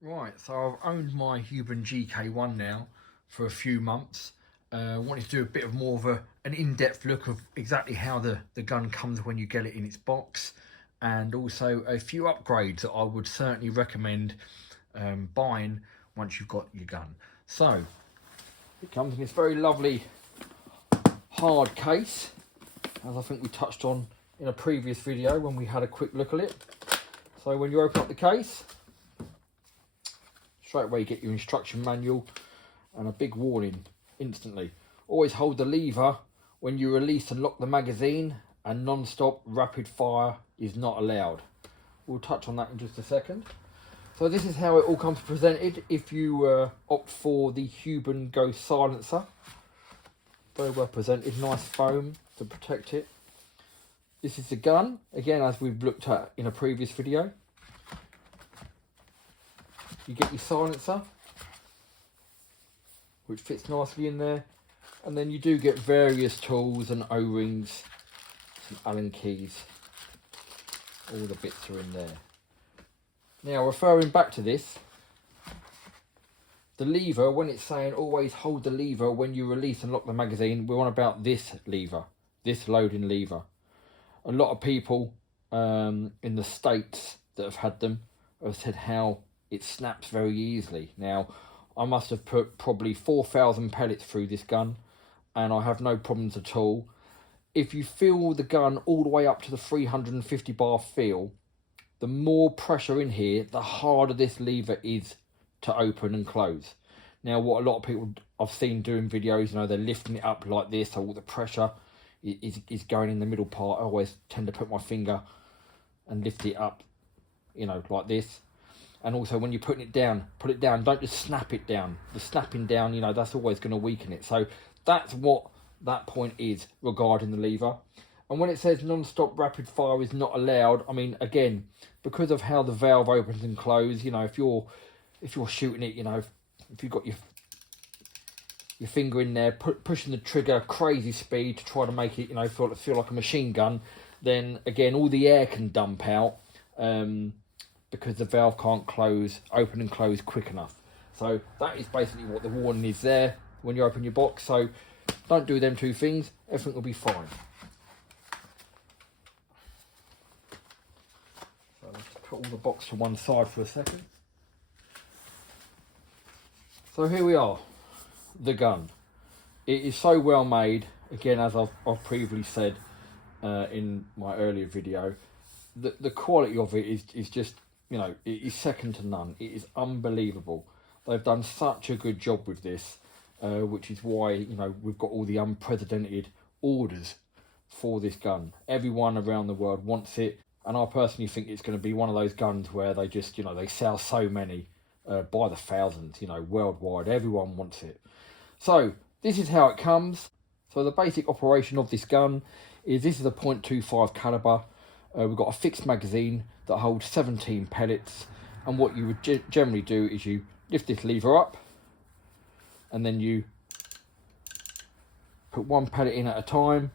Right, so I've owned my Huben GK1 now for a few months. Wanted to do a bit of more of an in-depth look of exactly how the gun comes when you get it in its box, and also a few upgrades that I would certainly recommend buying once you've got your gun. So it comes in this very lovely hard case, as I think we touched on in a previous video when we had a quick look at it. So when you open up the case, straight away you get your instruction manual and a big warning instantly. Always hold the lever when you release and lock the magazine, and non-stop rapid fire is not allowed. We'll touch on that in just a second. So this is how it all comes presented if you opt for the Huben Ghost silencer. Very well presented, nice foam to protect it. This is the gun, again as we've looked at in a previous video. You get your silencer, which fits nicely in there, and then you do get various tools and O-rings, some Allen keys, all the bits are in there. Now referring back to this, the lever, when it's saying always hold the lever when you release and lock the magazine, we're on about this lever, this loading lever. A lot of people in the States that have had them have said how it snaps very easily. Now, I must have put probably 4,000 pellets through this gun, and I have no problems at all. If you feel the gun all the way up to the 350 bar feel, the more pressure in here, the harder this lever is to open and close. Now, what a lot of people I've seen doing videos, they're lifting it up like this, so all the pressure is going in the middle part. I always tend to put my finger and lift it up, like this. And also when you're putting it down, put it down, don't just snap it down. The snapping down, that's always going to weaken it. So that's what that point is regarding the lever. And when it says non-stop rapid fire is not allowed, I mean, again, because of how the valve opens and closes, if you're shooting it, if you've got your finger in there, pushing the trigger crazy speed to try to make it, feel like a machine gun, then again, all the air can dump out. Because the valve can't open and close quick enough. So that is basically what the warning is there when you open your box. So don't do them two things, everything will be fine. So let's put all the box to one side for a second. So here we are, the gun. It is so well made, again as I've previously said in my earlier video, the quality of it is just, it is second to none. It is unbelievable. They've done such a good job with this, which is why, we've got all the unprecedented orders for this gun. Everyone around the world wants it, and I personally think it's going to be one of those guns where they just, they sell so many by the thousands, worldwide. Everyone wants it. So this is how it comes. So the basic operation of this gun is this is a .25 caliber. We've got a fixed magazine that holds 17 pellets, and what you would generally do is you lift this lever up and then you put one pellet in at a time,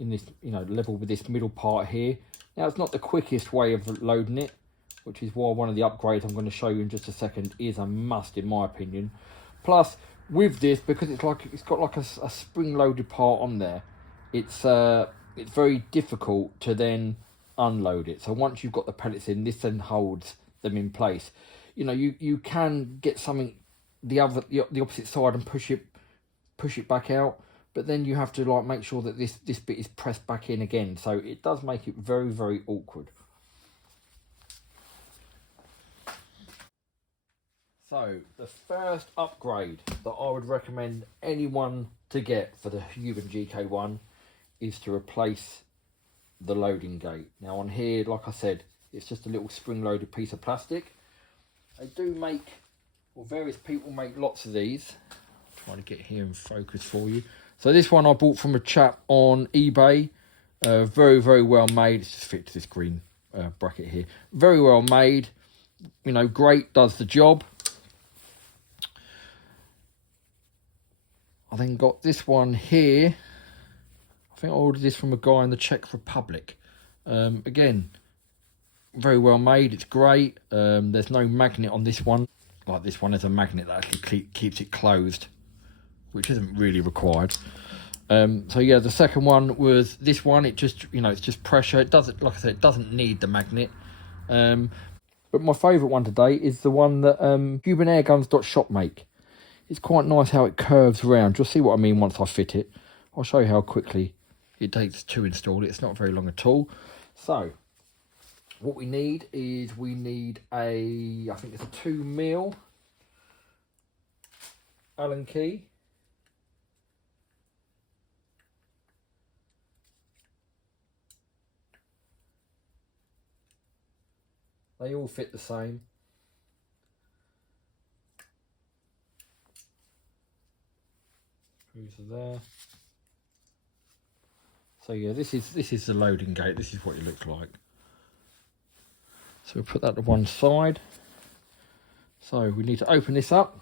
in this level with this middle part here. Now it's not the quickest way of loading it, which is why one of the upgrades I'm going to show you in just a second is a must in my opinion. Plus with this, because it's got like a spring-loaded part on there, it's very difficult to then unload it. So once you've got the pellets in, this then holds them in place. You can get something the opposite side and push it back out, but then you have to make sure that this bit is pressed back in again. So it does make it very, very awkward. So the first upgrade that I would recommend anyone to get for the Huben GK1 is to replace the loading gate. Now on here, like I said, it's just a little spring-loaded piece of plastic. They do make, well, various people make lots of these. I'll try to get here in focus for you. So this one I bought from a chap on eBay. Very, very well made. It's just fit to this green bracket here. Very well made. Great, does the job. I then got this one here. I think I ordered this from a guy in the Czech Republic. Again, very well made, it's great. There's no magnet on this one. Like this one, there's a magnet that actually keeps it closed, which isn't really required. So yeah, the second one was this one. It just, you know, it's just pressure. It doesn't, like I said, it doesn't need the magnet. But my favourite one today is the one that HubenAirguns.shop make. It's quite nice how it curves around. You'll see what I mean once I fit it. I'll show you how quickly it takes to install it. It's not very long at all. So what we need is I think it's a 2mm Allen key. They all fit the same. Screws are there. So yeah, this is the loading gate. This is what it looks like. So we'll put that to one side. So we need to open this up.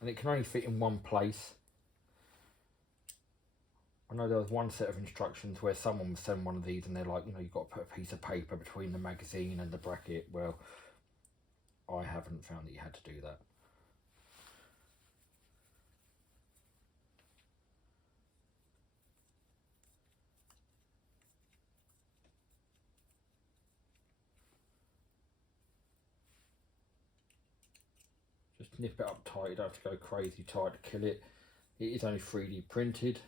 And it can only fit in one place. I know there was one set of instructions where someone would send one of these and they're like, you know, you've got to put a piece of paper between the magazine and the bracket. Well, I haven't found that you had to do that. Just nip it up tight, you don't have to go crazy tight to kill it. It is only 3D printed.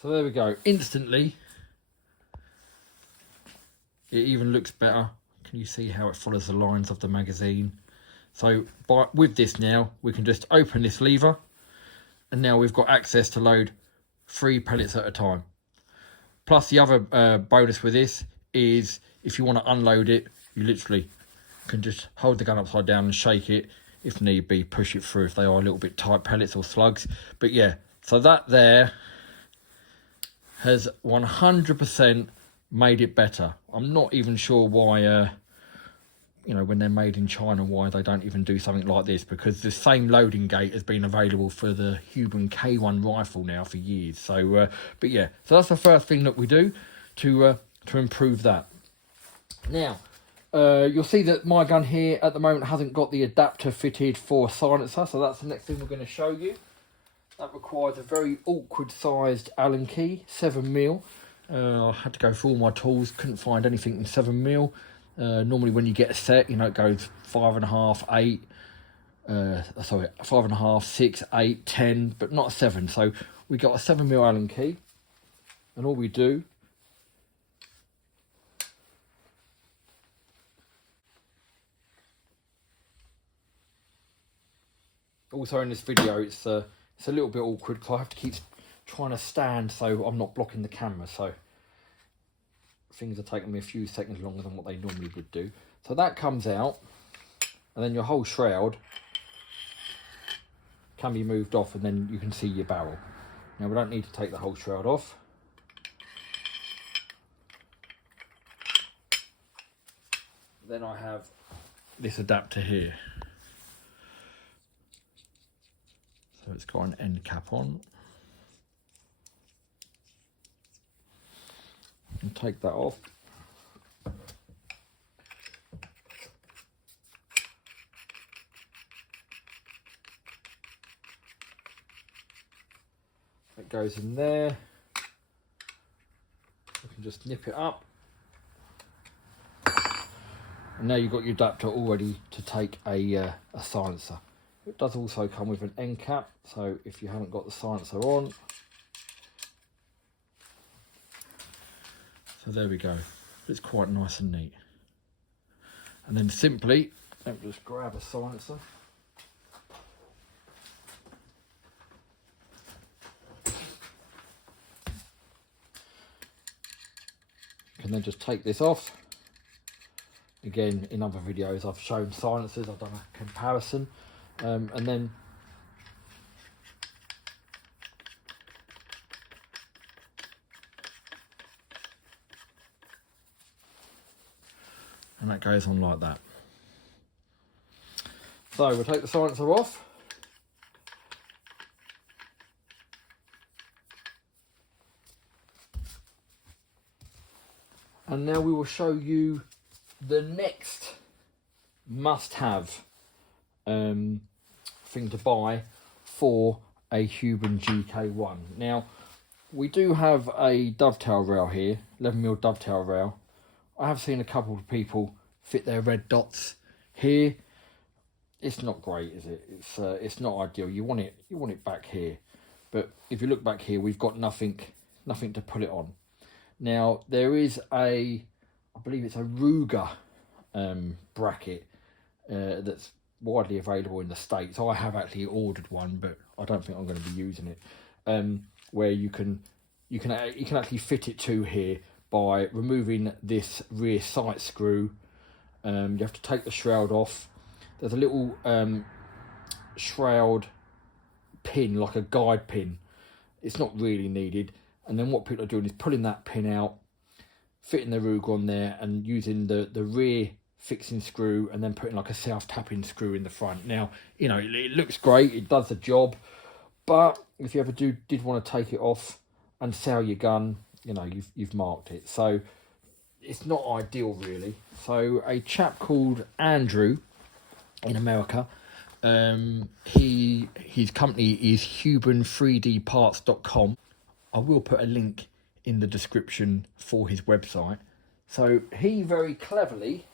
So there we go, instantly it even looks better. Can you see how it follows the lines of the magazine? So with this now, we can just open this lever and now we've got access to load 3 pellets at a time. Plus the other bonus with this is if you want to unload it, you literally can just hold the gun upside down and shake it. If need be, push it through if they are a little bit tight pellets or slugs. But yeah, so that there has 100% made it better. I'm not even sure why, you know, when they're made in China, why they don't even do something like this, because the same loading gate has been available for the Huben GK1 rifle now for years. So, but yeah, so that's the first thing that we do to improve that. Now, you'll see that my gun here at the moment hasn't got the adapter fitted for a silencer, so that's the next thing we're going to show you. That requires a very awkward sized Allen key, 7mm. I had to go through all my tools, couldn't find anything in 7mm. Normally when you get a set, you know, it goes 5.5, 8, 5.5, 6, 8, 10, but not a 7. So we got a 7mm Allen key, and all we do also in this video, it's a little bit awkward because I have to keep trying to stand so I'm not blocking the camera, so things are taking me a few seconds longer than what they normally would do. So that comes out, and then your whole shroud can be moved off, and then you can see your barrel. Now we don't need to take the whole shroud off. Then I have this adapter here. So it's got an end cap on. And take that off. It goes in there. You can just nip it up. And now you've got your adapter all ready to take a silencer. It does also come with an end cap, so if you haven't got the silencer on. So there we go. It's quite nice and neat. And then simply, let me just grab a silencer. You can then just take this off. Again, in other videos I've shown silencers, I've done a comparison. And then that goes on like that. So we'll take the silencer off. And now we will show you the next must-have thing to buy for a Huben GK1. Now, we do have a dovetail rail here, 11mm dovetail rail. I have seen a couple of people fit their red dots here. It's not great, is it? It's not ideal. You want it back here, but if you look back here, we've got nothing to put it on. Now there is I believe it's a Ruger bracket that's widely available in the States. I have actually ordered one, but I don't think I'm going to be using it. Where you can actually fit it to here by removing this rear sight screw. You have to take the shroud off. There's a little shroud pin, like a guide pin. It's not really needed. And then what people are doing is pulling that pin out, fitting the Ruger on there, and using the rear fixing screw, and then putting like a self-tapping screw in the front. Now, you know, it looks great, it does the job, but if you ever did want to take it off and sell your gun, you know, you've marked it. So it's not ideal, really. So a chap called Andrew in America, his company is Huben3dparts.com. I will put a link in the description for his website. So he very cleverly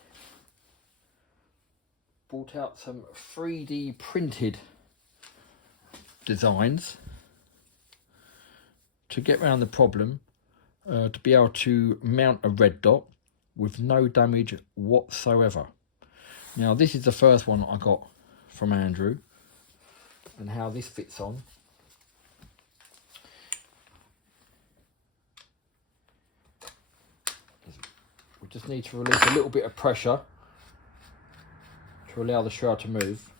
brought out some 3D printed designs to get around the problem, to be able to mount a red dot with no damage whatsoever. Now this is the first one I got from Andrew, and how this fits on. We just need to release a little bit of pressure to allow the shroud to move.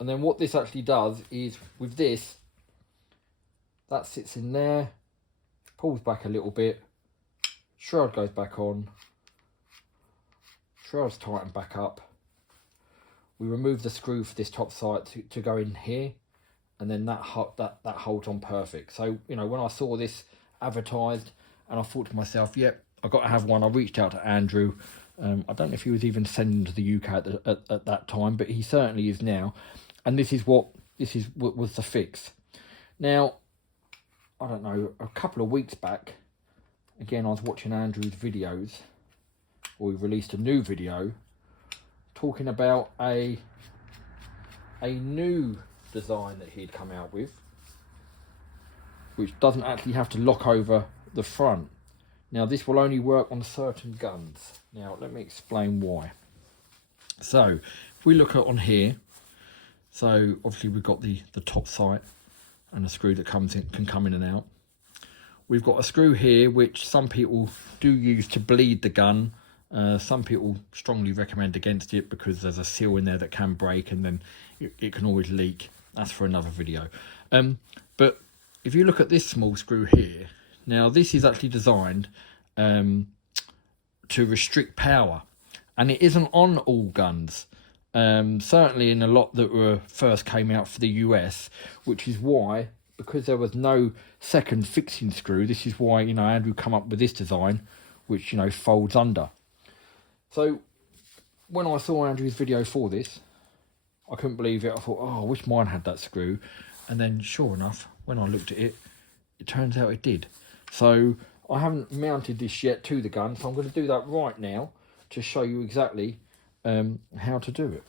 And then what this actually does is, with this, that sits in there, pulls back a little bit, shroud goes back on, shroud's tightened back up. We remove the screw for this top sight to go in here, and then that holds on perfect. So, you know, when I saw this advertised, and I thought to myself, yep, I've got to have one. I reached out to Andrew. I don't know if he was even sending to the UK at that time, but he certainly is now. And this is what was the fix. Now, I don't know, a couple of weeks back, again, I was watching Andrew's videos, or he released a new video talking about a new design that he'd come out with, which doesn't actually have to lock over the front. Now this will only work on certain guns. Now let me explain why. So if we look at on here, so obviously we've got the top sight and a screw that can come in and out. We've got a screw here which some people do use to bleed the gun. Some people strongly recommend against it because there's a seal in there that can break, and then it can always leak. That's for another video. But if you look at this small screw here, now this is actually designed to restrict power, and it isn't on all guns. Certainly in a lot that first came out for the US, which is why, because there was no second fixing screw, this is why, you know, Andrew come up with this design, which, you know, folds under. So when I saw Andrew's video for this, I couldn't believe it. I thought, oh, I wish mine had that screw. And then sure enough, when I looked at it, it turns out it did. So I haven't mounted this yet to the gun, so I'm going to do that right now to show you exactly how to do it.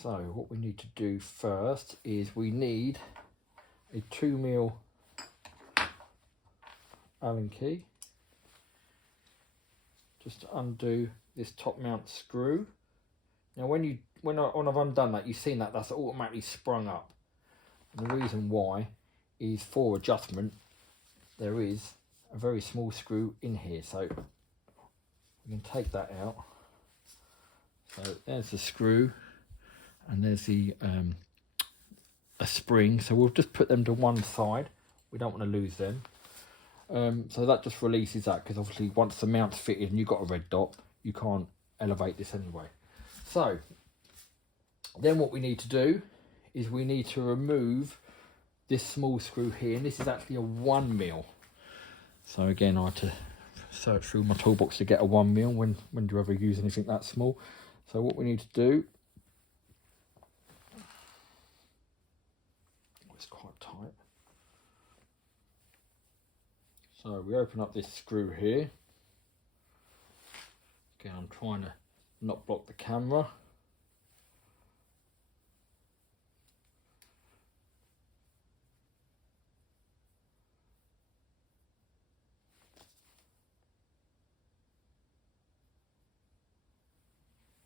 So what we need to do first is we need a 2mm Allen key, just to undo this top mount screw. Now when I've undone that, you've seen that that's automatically sprung up. And the reason why is, for adjustment, there is a very small screw in here, so we can take that out, So there's the screw, and there's the a spring. So we'll just put them to one side. We don't want to lose them. So that just releases that, because obviously once the mount's fitted and you've got a red dot, you can't elevate this anyway. So then what we need to do is we need to remove this small screw here, and this is actually a 1mm. So again, I had to search through my toolbox to get a 1mm when do you ever use anything that small. So what we need to do, it's quite tight. So we open up this screw here. Again, I'm trying to not block the camera.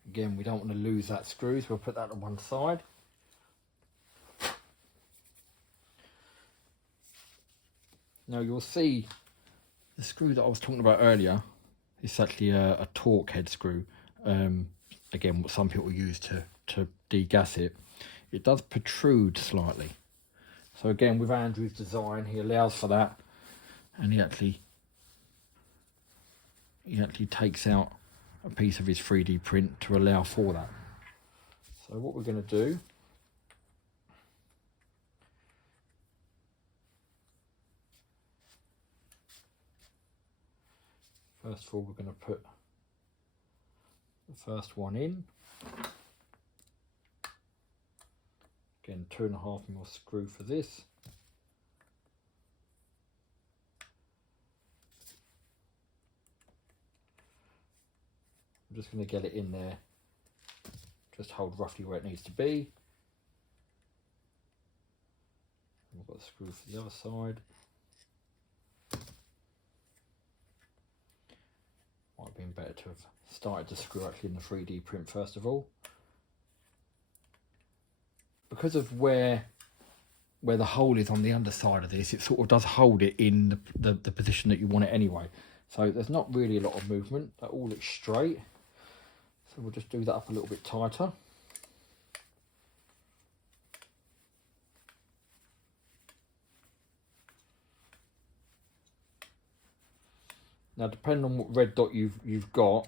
Again, we don't want to lose that screw, so we'll put that on one side. Now you'll see the screw that I was talking about earlier, it's actually a torque head screw. Again, what some people use to degas it. It does protrude slightly. So again, with Andrew's design, he allows for that, and he actually takes out a piece of his 3D print to allow for that. So what we're going to do, first of all, we're going to put the first one in. Again, 2.5mm screw for this. I'm just going to get it in there, just hold roughly where it needs to be. And we've got the screw for the other side. Might have been better to have started the screw actually in the 3D print first of all. Because of where the hole is on the underside of this, it sort of does hold it in the position that you want it anyway. So there's not really a lot of movement, that all looks straight. So we'll just do that up a little bit tighter. Now, depending on what red dot you've got,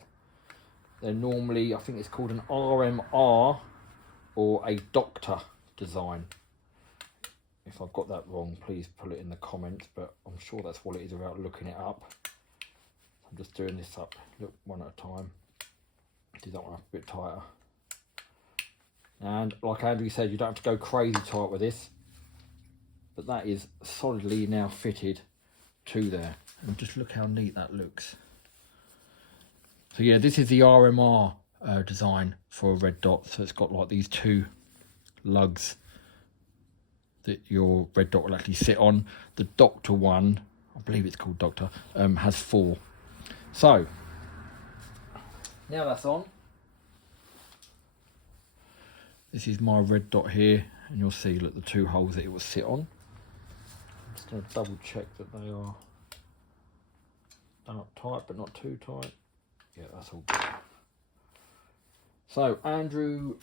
they're normally, I think it's called an RMR or a Doctor design. If I've got that wrong, please put it in the comments, but I'm sure that's what it is without looking it up. I'm just doing this up, look, one at a time. Do that one up a bit tighter. And like Andrew said, you don't have to go crazy tight with this, but that is solidly now fitted to there. And just look how neat that looks. So yeah, this is the RMR design for a red dot. So it's got like these two lugs that your red dot will actually sit on. The Doctor one, I believe it's called Doctor, has 4. So now that's on. This is my red dot here, and you'll see, look, the 2 holes that it will sit on. I'm just going to double check that they are done up tight, but not too tight. Yeah, that's all good. So Andrew,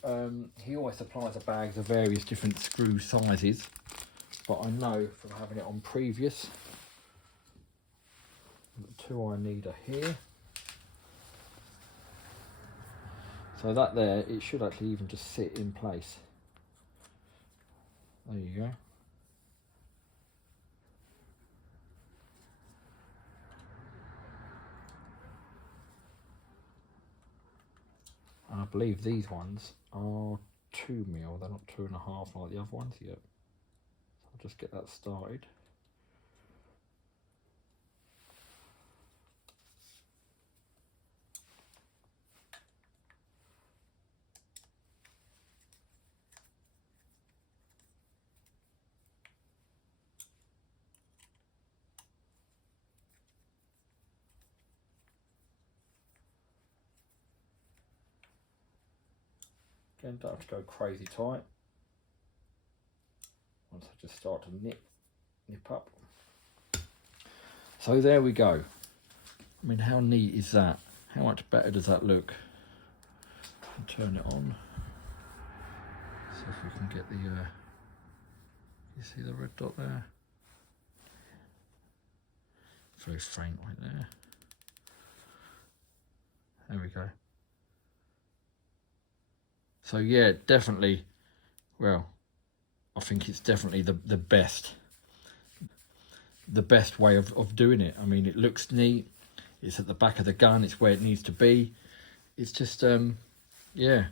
he always supplies the bags of various different screw sizes, but I know from having it on previous, the 2 I need are here. So that there, it should actually even just sit in place. There you go. And I believe these ones are 2mm, they're not 2.5 like the other ones yet. So I'll just get that started. Again, don't have to go crazy tight. Once I just start to nip up. So there we go. I mean, how neat is that? How much better does that look? and turn it on. See if we can get the, you see the red dot there? Very faint right there. There we go. So yeah, definitely, well, I think it's definitely the best way of doing it. I mean, it looks neat. It's at the back of the gun. It's where it needs to be. It's just, yeah.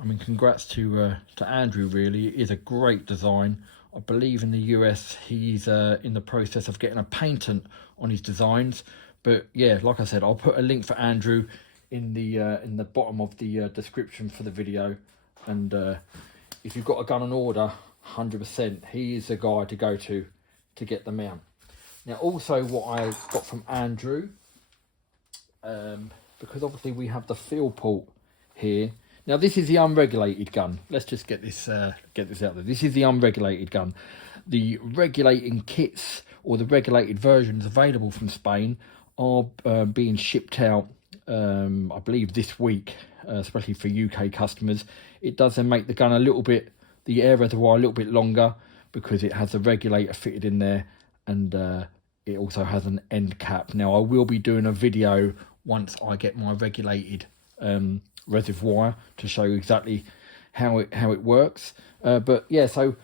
I mean, congrats to Andrew, really. It is a great design. I believe in the US, he's in the process of getting a patent on his designs. But yeah, like I said, I'll put a link for Andrew in the bottom of the description for the video. And if you've got a gun on order, 100%, he is the guy to go to get the mount. Now, also what I got from Andrew, because obviously we have the field port here. Now, this is the unregulated gun. Let's just get this out there. This is the unregulated gun. The regulating kits or the regulated versions available from Spain are being shipped out, I believe, this week, especially for UK customers. It does then make the gun a little bit, the air reservoir a little bit longer, because it has a regulator fitted in there, and it also has an end cap. Now, I will be doing a video once I get my regulated reservoir to show you exactly how it works. But yeah, so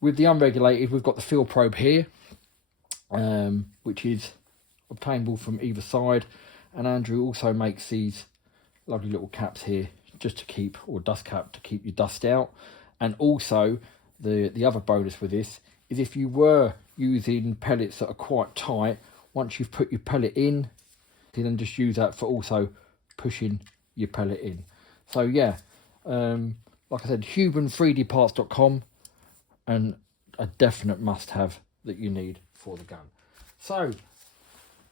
with the unregulated, we've got the field probe here, which is obtainable from either side, and Andrew also makes these lovely little caps here just to keep, or dust cap to keep your dust out. And also the other bonus with this is if you were using pellets that are quite tight, once you've put your pellet in, you then just use that for also pushing your pellet in. So yeah, like I said, Huben3dparts.com, and a definite must-have that you need for the gun. So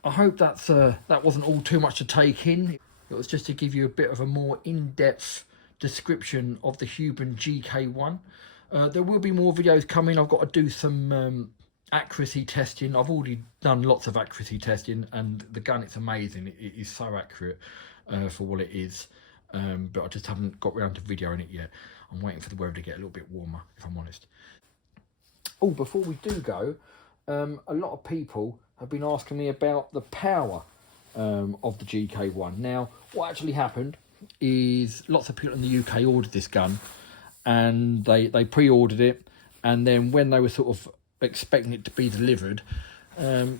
I hope that wasn't all too much to take in. It was just to give you a bit of a more in-depth description of the Huben GK1. There will be more videos coming. I've got to do some accuracy testing. I've already done lots of accuracy testing, and the gun, it's amazing. It is so accurate for what it is. But I just haven't got around to videoing it yet. I'm waiting for the weather to get a little bit warmer, if I'm honest. Oh, before we do go, a lot of people have been asking me about the power of the GK1. Now, what actually happened is lots of people in the UK ordered this gun, and they pre-ordered it, and then when they were sort of expecting it to be delivered,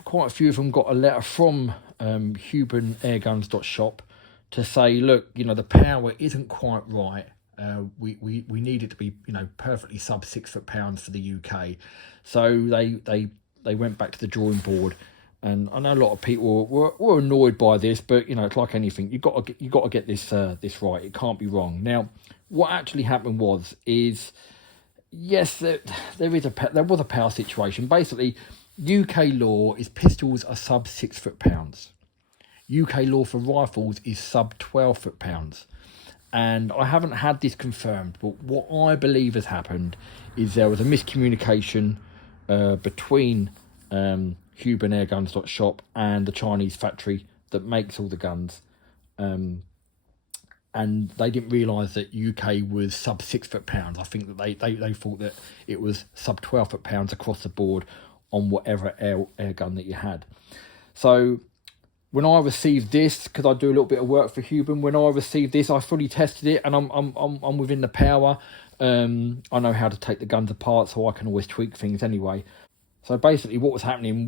quite a few of them got a letter from HubenAirguns.shop to say, look, you know, the power isn't quite right. We need it to be, you know, perfectly sub 6 foot-pounds for the UK. So they went back to the drawing board, and I know a lot of people were annoyed by this, but you know, it's like anything. You got to get this right. It can't be wrong. Now, what actually happened is yes, there was a power situation. Basically, UK law is pistols are sub 6 foot-pounds. UK law for rifles is sub 12 foot-pounds. And I haven't had this confirmed, but what I believe has happened is there was a miscommunication between HubenAirguns.shop and the Chinese factory that makes all the guns. And they didn't realise that UK was sub 6 foot-pounds. I think that they thought that it was sub 12 foot-pounds across the board on whatever air gun that you had. So when I received this, because I do a little bit of work for Huben, when I received this, I fully tested it, and I'm within the power. I know how to take the guns apart, so I can always tweak things anyway. So basically, what was happening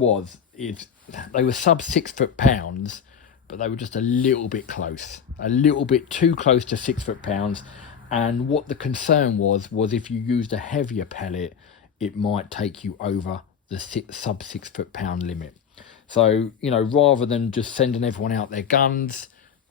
is they were sub 6 foot-pounds, but they were just a little bit close, a little bit too close to 6 foot-pounds. And what the concern was if you used a heavier pellet, it might take you over the sub 6 foot-pound limit. So, you know, rather than just sending everyone out their guns,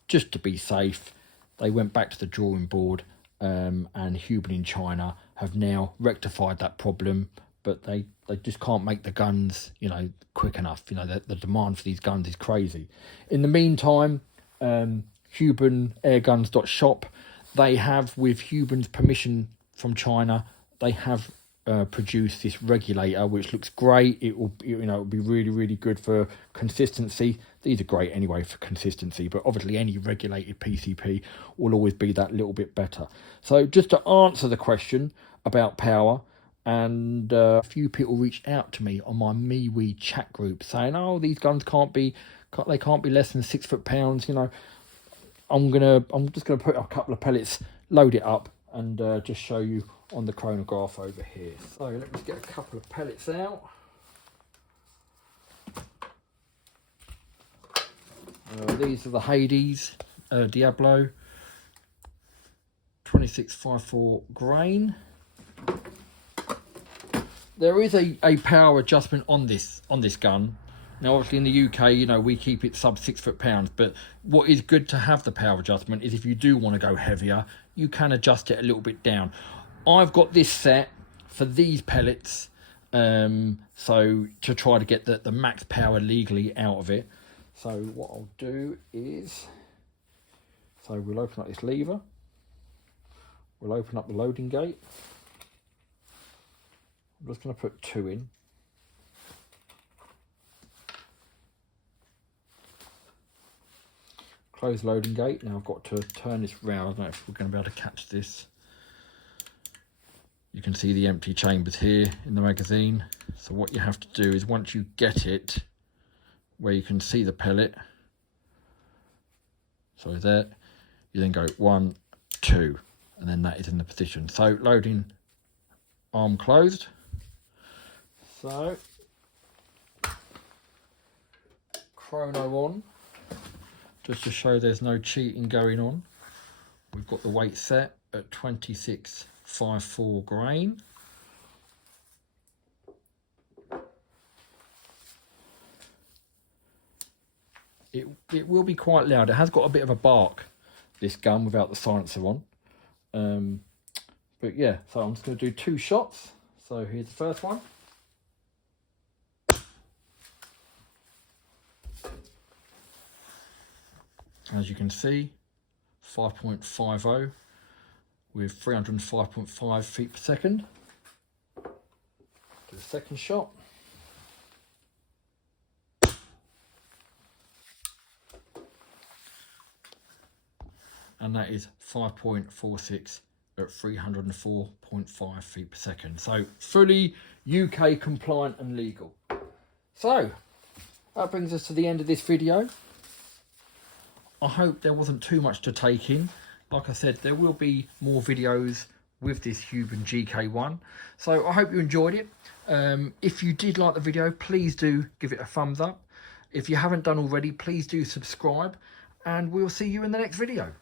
just to be safe, they went back to the drawing board, and Huben in China have now rectified that problem, but they just can't make the guns, you know, quick enough. You know, the demand for these guns is crazy. In the meantime, HubenAirguns.shop, they have, with Huben's permission from China, they have produce this regulator, which looks great. It will, you know, it'll be really, really good for consistency. These are great anyway for consistency, but obviously any regulated PCP will always be that little bit better. So just to answer the question about power, and a few people reached out to me on my MeWe chat group saying, oh, these guns can't be less than 6 foot-pounds. You know, I'm just gonna put a couple of pellets, load it up, and just show you on the chronograph over here. So let me get a couple of pellets out. These are the Hades Diablo 2654 grain. There is a power adjustment on this gun. Now, obviously in the UK, you know, we keep it sub 6 foot-pounds, but what is good to have the power adjustment is if you do want to go heavier, you can adjust it a little bit down. I've got this set for these pellets, so to try to get the max power legally out of it. So what I'll do is, so we'll open up this lever, we'll open up the loading gate. I'm just going to put 2 in. Close loading gate. Now I've got to turn this round. I don't know if we're going to be able to catch this. You can see the empty chambers here in the magazine. So what you have to do is, once you get it where you can see the pellet, so there, you then go 1, 2, and then that is in the position. So loading arm closed. So chrono on, just to show there's no cheating going on. We've got the weight set at 2654 grain. It will be quite loud. It has got a bit of a bark, this gun, without the silencer on. But yeah, so I'm just going to do 2 shots. So here's the first one. As you can see, 5.50 with 305.5 feet per second. Do the second shot. And that is 5.46 at 304.5 feet per second. So fully UK compliant and legal. So that brings us to the end of this video. I hope there wasn't too much to take in. Like I said, there will be more videos with this Huben GK1. So I hope you enjoyed it. If you did like the video, please do give it a thumbs up. If you haven't done already, please do subscribe, and we'll see you in the next video.